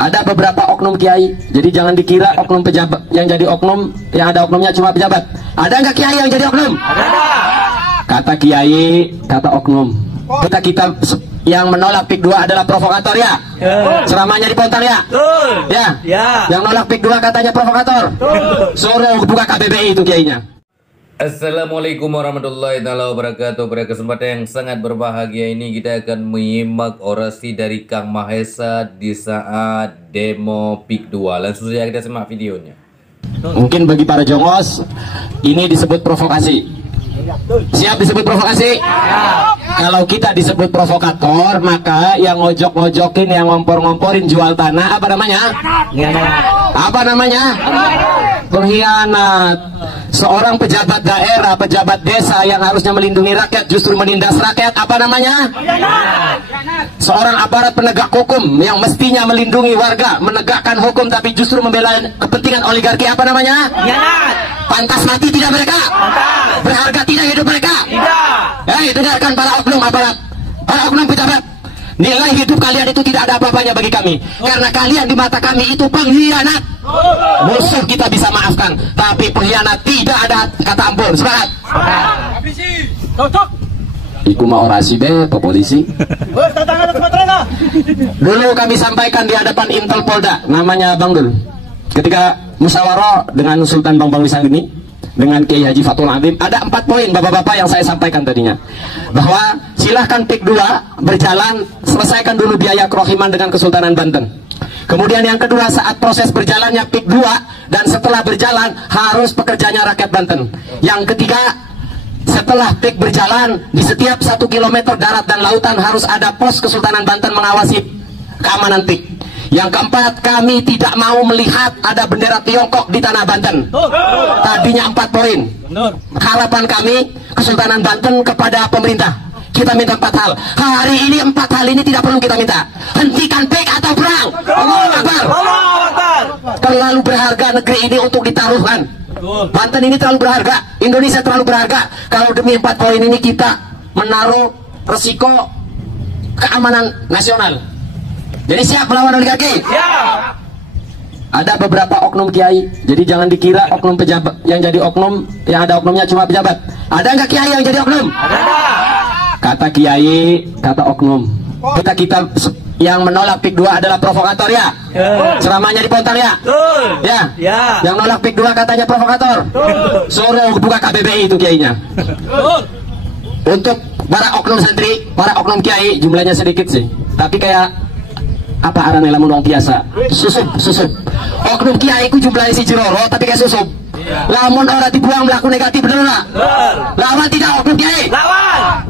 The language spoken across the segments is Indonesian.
Ada beberapa oknum kiai, jadi jangan dikira oknum pejabat yang jadi oknum, yang ada oknumnya cuma pejabat. Ada nggak kiai yang jadi oknum? Ada. Kata kiai, kata oknum. Kita yang menolak PIK 2 adalah provokator ya. Ceramahnya di Pontar ya. Ya. Yang nolak PIK 2 katanya provokator. Suruh buka KBBI itu kiainya. Assalamualaikum warahmatullahi wabarakatuh. Pada kesempatan yang sangat berbahagia ini kita akan menyimak orasi dari Kang Mahesa di saat demo PIK 2. Langsung saja kita simak videonya. Mungkin bagi para jongos ini disebut provokasi. Siap disebut provokasi? Kalau kita disebut provokator, maka yang ngojok-ngojokin, yang ngompor-ngomporin jual tanah apa namanya? Apa namanya? Pengkhianat. Seorang pejabat daerah, pejabat desa yang harusnya melindungi rakyat justru menindas rakyat, apa namanya? Seorang aparat penegak hukum yang mestinya melindungi warga, menegakkan hukum tapi justru membela kepentingan oligarki, apa namanya? Pantas mati tidak mereka? Berharga tidak hidup mereka? Tidak. Dengarkan para oknum aparat, para oknum pejabat. Nilai hidup kalian itu tidak ada apa-apanya bagi kami, karena kalian di mata kami itu pengkhianat. Musuh kita bisa maafkan, tapi pengkhianat tidak ada kata ampun. Semangat. Iku mau orasi be, Pak Polisi. Dulu kami sampaikan di hadapan Intel Polda, namanya Bang Dul, ketika musyawarah dengan Sultan Bang Wisang ini, dengan Kiai Haji Fatul Adim, ada 4 poin bapak-bapak yang saya sampaikan tadinya, bahwa silahkan PIK 2 berjalan, selesaikan dulu biaya kerohiman dengan Kesultanan Banten. Kemudian yang kedua, saat proses berjalannya PIK 2 dan setelah berjalan harus pekerjanya rakyat Banten. Yang ketiga, setelah PIK berjalan di setiap 1 kilometer darat dan lautan harus ada pos Kesultanan Banten mengawasi keamanan PIK. Yang keempat, kami tidak mau melihat ada bendera Tiongkok di tanah Banten. Tadinya 4 poin. Harapan kami Kesultanan Banten kepada pemerintah, kita minta 4 hal. Hari ini 4 hal ini tidak perlu kita minta. Hentikan PIK atau perang. Allahu Akbar. Terlalu berharga negeri ini untuk ditaruhkan. Banten ini terlalu berharga, Indonesia terlalu berharga. Kalau demi 4 poin ini kita menaruh resiko keamanan nasional. Jadi siap melawan oligarki? Ya. Ada beberapa oknum kiai, jadi jangan dikira oknum pejabat yang jadi oknum, yang ada oknumnya cuma pejabat. Ada nggak kiai yang jadi oknum? Ada. Kata kiai, kata oknum. Kita yang menolak PIK 2 adalah provokator ya. Ceramahnya di Pontar ya. Ya. Yang nolak PIK 2 katanya provokator. Suruh buka KBBI itu kiainya. Untuk para oknum santri, para oknum kiai jumlahnya sedikit sih, tapi kayak apa arane lamun wong biasa susup oknum kiai ku jumlahnya si Jiroro tapi kayak susup. Lamun orang dibuang melaku negatif bener nggak? Lawan tidak oknum kiai? Lawan.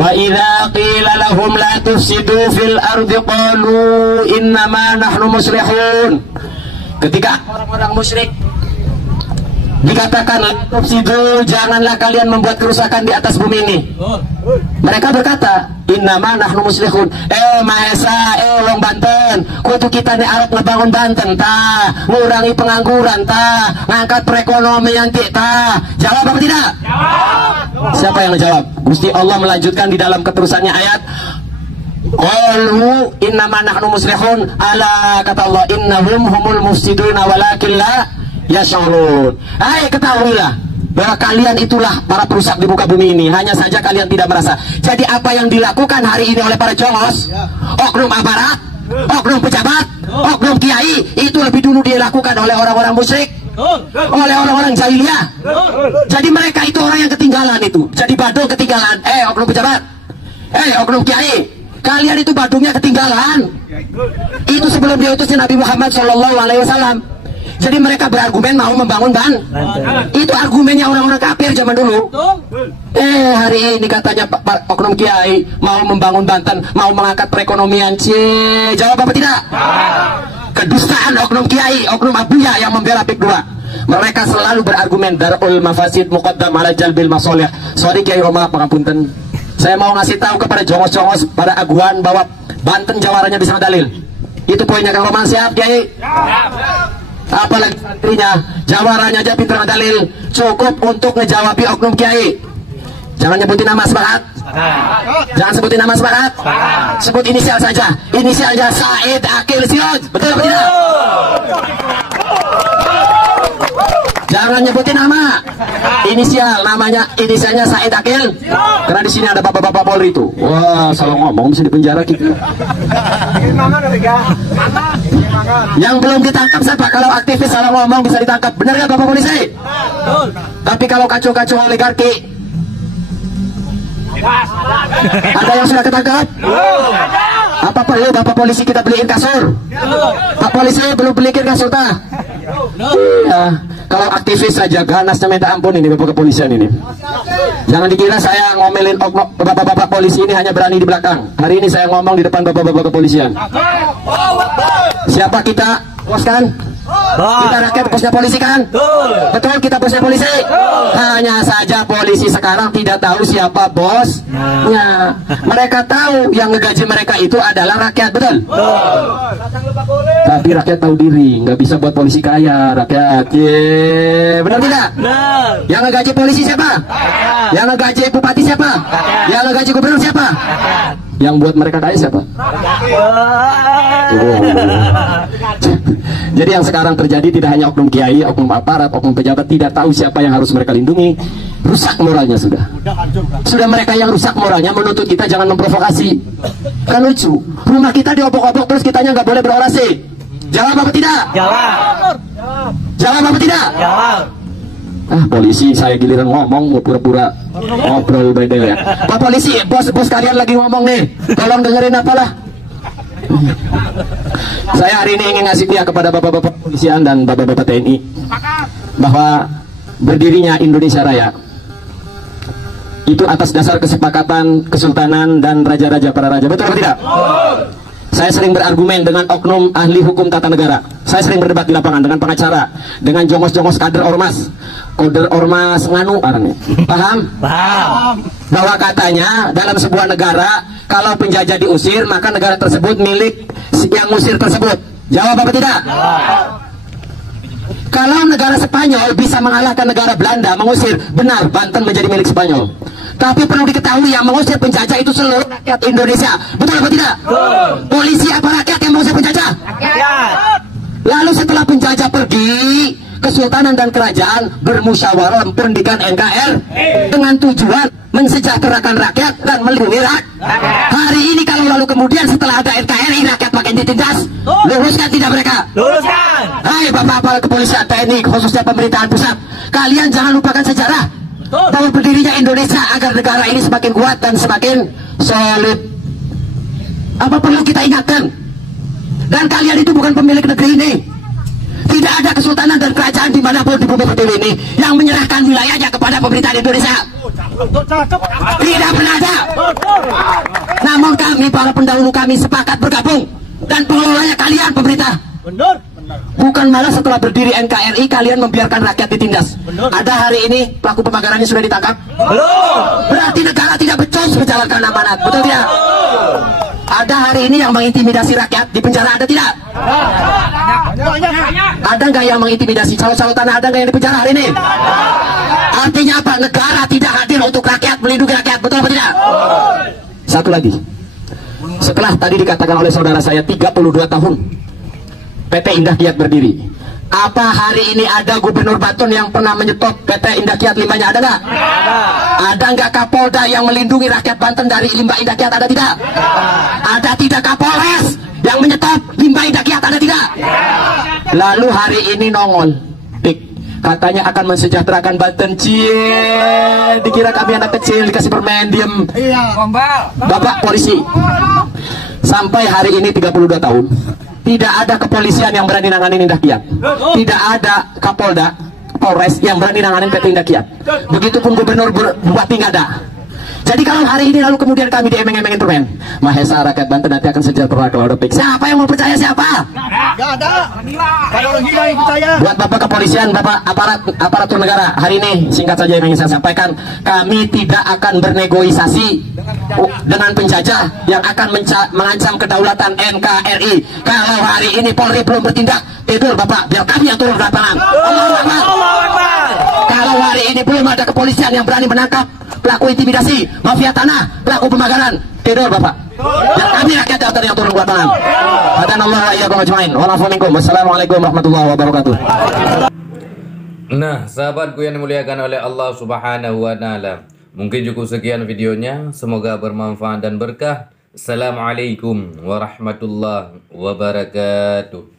Wa idza qila lahum la tufsidu fil ardi qalu innama nahnu muslihun. Ketika orang-orang musyrik dikatakan tufsidu, janganlah kalian membuat kerusakan di atas bumi ini, mereka berkata innama nahnu muslihun. Mahesa, wong Banten, kudu kita nih arep ngebangun Banten ta, ngurangi pengangguran ta, ngangkat perekonomian ta. Jawab apa tidak? Jawab. Siapa yang menjawab? Gusti Allah melanjutkan di dalam keterusannya ayat, qalu innama nahnu muslihun, ala kata Allah innahum humul mufsiduna walakin la yash'urun. Ketahuilah bahwa kalian itulah para perusak di muka bumi ini, hanya saja kalian tidak merasa. Jadi apa yang dilakukan hari ini oleh para jongos, oknum aparat, oknum pejabat, oknum kiai, itu lebih dulu dilakukan oleh orang-orang musyrik, oleh orang-orang jahiliyah. Jadi mereka itu orang yang ketinggalan itu. Jadi badung ketinggalan. Oknum pejabat, oknum kiai, kalian itu badungnya ketinggalan. Itu sebelum diutusnya Nabi Muhammad SAW. Jadi mereka berargumen mau membangun Banten. Itu argumennya orang-orang kafir zaman dulu. Hari ini katanya Pak oknum kiai mau membangun Banten, mau mengangkat perekonomian. Jawab apa tidak? Kedustaan oknum kiai, oknum abuya yang membela PIK 2. Mereka selalu berargumen darul mafasid muqaddam ala jalbil masolih. Sorry Kiai Roma, pangapunten. Saya mau ngasih tahu kepada jongos-jongos, pada aguan, bahwa Banten jawarannya bisa dalil. Itu poinnya Kang Roman. Siap Kiai? Apalagi santrinya, jawarannya aja pinter dalil, cukup untuk ngejawabi oknum kiai. Jangan nyebutin nama, sepakat? Jangan sebutin nama, sepakat? Sebut inisial saja. Inisialnya Said Akil Siroj. Betul atau tidak? Jangan nyebutin nama. Inisial, inisialnya Said Akil. Karena di sini ada bapak-bapak Polri itu. Wah, salah ngomong bisa dipenjara gitu. Yang belum ditangkap siapa? Kalau aktivis salah ngomong bisa ditangkap. Benar nggak Bapak Polisi? Tapi kalau kacau-kacau oligarki, ada yang sudah ketangkap? Apa perlu Bapak Polisi kita beliin kasur? Pak Polisi belum beliin kasur tak? Ya, kalau aktivis saja ganasnya minta ampun ini Bapak Kepolisian ini. Jangan dikira saya ngomelin bapak-bapak polisi ini hanya berani di belakang. Hari ini saya ngomong di depan bapak-bapak kepolisian. Siapa kita? Bos kan? Kita rakyat bosnya polisi kan? Betul, kita bosnya polisi. Hanya saja polisi sekarang tidak tahu siapa bosnya. Mereka tahu yang ngegaji mereka itu adalah rakyat, betul? Tapi rakyat tahu diri, nggak bisa buat polisi kaya, rakyat. Benar tidak? Yang ngegaji polisi siapa? Yang ngegaji bupati siapa? Yang ngegaji gubernur siapa? Yang buat mereka kaya siapa? Jadi yang sekarang terjadi tidak hanya oknum kiai, oknum aparat, oknum pejabat tidak tahu siapa yang harus mereka lindungi. Rusak moralnya sudah. Sudah mereka yang rusak moralnya menuntut kita jangan memprovokasi. Kan lucu. Rumah kita diobok-obok terus kitanya nggak boleh berorasi. Jawab apa tidak? Jawab. Jawab apa tidak? Jawab. Ah, polisi saya giliran ngomong mau pura-pura ngobrol beda ya. Pak polisi, bos kalian lagi ngomong nih. Tolong dengerin apalah. Saya hari ini ingin ngasih dia kepada bapak-bapak polisian dan bapak-bapak TNI bahwa berdirinya Indonesia Raya itu atas dasar kesepakatan kesultanan dan raja-raja para raja. Betul atau tidak? Saya sering berargumen dengan oknum ahli hukum tata negara. Saya sering berdebat di lapangan dengan pengacara, dengan jongos-jongos kader ormas nganu arane. Paham? Paham. Bahwa katanya dalam sebuah negara kalau penjajah diusir maka negara tersebut milik yang ngusir tersebut. Jawab apa tidak? Jawab. Kalau negara Spanyol bisa mengalahkan negara Belanda mengusir, benar Banten menjadi milik Spanyol. Tapi perlu diketahui yang mengusir penjajah itu seluruh rakyat Indonesia. Betul apa tidak? Betul. Polisi apa rakyat yang mengusir penjajah? Rakyat. Lalu setelah penjajah pergi, kesultanan dan kerajaan bermusyawarah memperundikan NKRI dengan tujuan mensejahterakan rakyat dan melindungi rakyat. Hari ini kalau lalu kemudian setelah ada NKRI rakyat makin ditindas, luruskan tidak mereka? Luruskan. Hai bapak-bapak kepolisian TNI khususnya pemerintahan pusat, kalian jangan lupakan sejarah bahwa berdirinya Indonesia agar negara ini semakin kuat dan semakin solid. Apa perlu kita ingatkan? Dan kalian itu bukan pemilik negeri ini. Tidak ada kesultanan dan kerajaan dimanapun di bumi pertiwi ini yang menyerahkan wilayahnya kepada pemerintahan Indonesia. Tidak pernah ada. Namun kami para pendahulu kami sepakat bergabung dan pengelolanya kalian pemerintah. Bukan malah setelah berdiri NKRI kalian membiarkan rakyat ditindas. Ada hari ini pelaku pemagarannya sudah ditangkap? Belum. Berarti negara tidak becus menjalankan amanat, betul tidak? Ada hari ini yang mengintimidasi rakyat di penjara, ada tidak? Ada nggak yang mengintimidasi calon-calon tanah, ada nggak yang di penjara hari ini? Artinya apa? Negara tidak hadir untuk rakyat, melindungi rakyat, betul apa tidak? Satu lagi, setelah tadi dikatakan oleh saudara saya 32 tahun PT Indah Kiat berdiri, apa hari ini ada gubernur Banten yang pernah menyetop PT Indah Kiat limbahnya, ada nggak? Ada nggak Kapolda yang melindungi rakyat Banten dari limbah Indah Kiat, ada tidak? Ada tidak Kapolres yang menyetop limbah Indah Kiat, ada tidak? Lalu hari ini nongol katanya akan mensejahterakan Banten. Cie, dikira kami anak kecil dikasih permen diem. Bapak polisi, sampai hari ini 32 tahun tidak ada kepolisian yang berani nanganin Indah Kiat. Tidak ada Kapolda, Polres yang berani nanganin PT Indah Kiat. Begitupun gubernur, bupati nggak ada. Jadi kalau hari ini lalu kemudian kami diemeng-emengin permen, Mahesa rakyat Banten nanti akan sejahtera kalau udah fix. Siapa yang mau percaya siapa? Nggak ada. Kalau orang gila yang percaya. Buat bapak kepolisian, bapak aparatur negara, hari ini singkat saja yang ingin saya sampaikan, kami tidak akan bernegosiasi dengan penjajah yang akan mengancam kedaulatan NKRI. Kalau hari ini Polri belum bertindak, tidur bapak, biar kami yang turun ke lapangan. Allahu Akbar. Kalau hari ini belum ada kepolisian yang berani menangkap pelaku intimidasi, mafia tanah, pelaku pembakaran, teror Bapak. Ya, kami rakyat Jawa Tengah yang turun ke lapangan. Hadanallahu wa iyyakum ajmain. Wassalamualaikum warahmatullahi wabarakatuh. Nah, sahabatku yang dimuliakan oleh Allah Subhanahu wa taala. Mungkin cukup sekian videonya, semoga bermanfaat dan berkah. Assalamualaikum warahmatullahi wabarakatuh.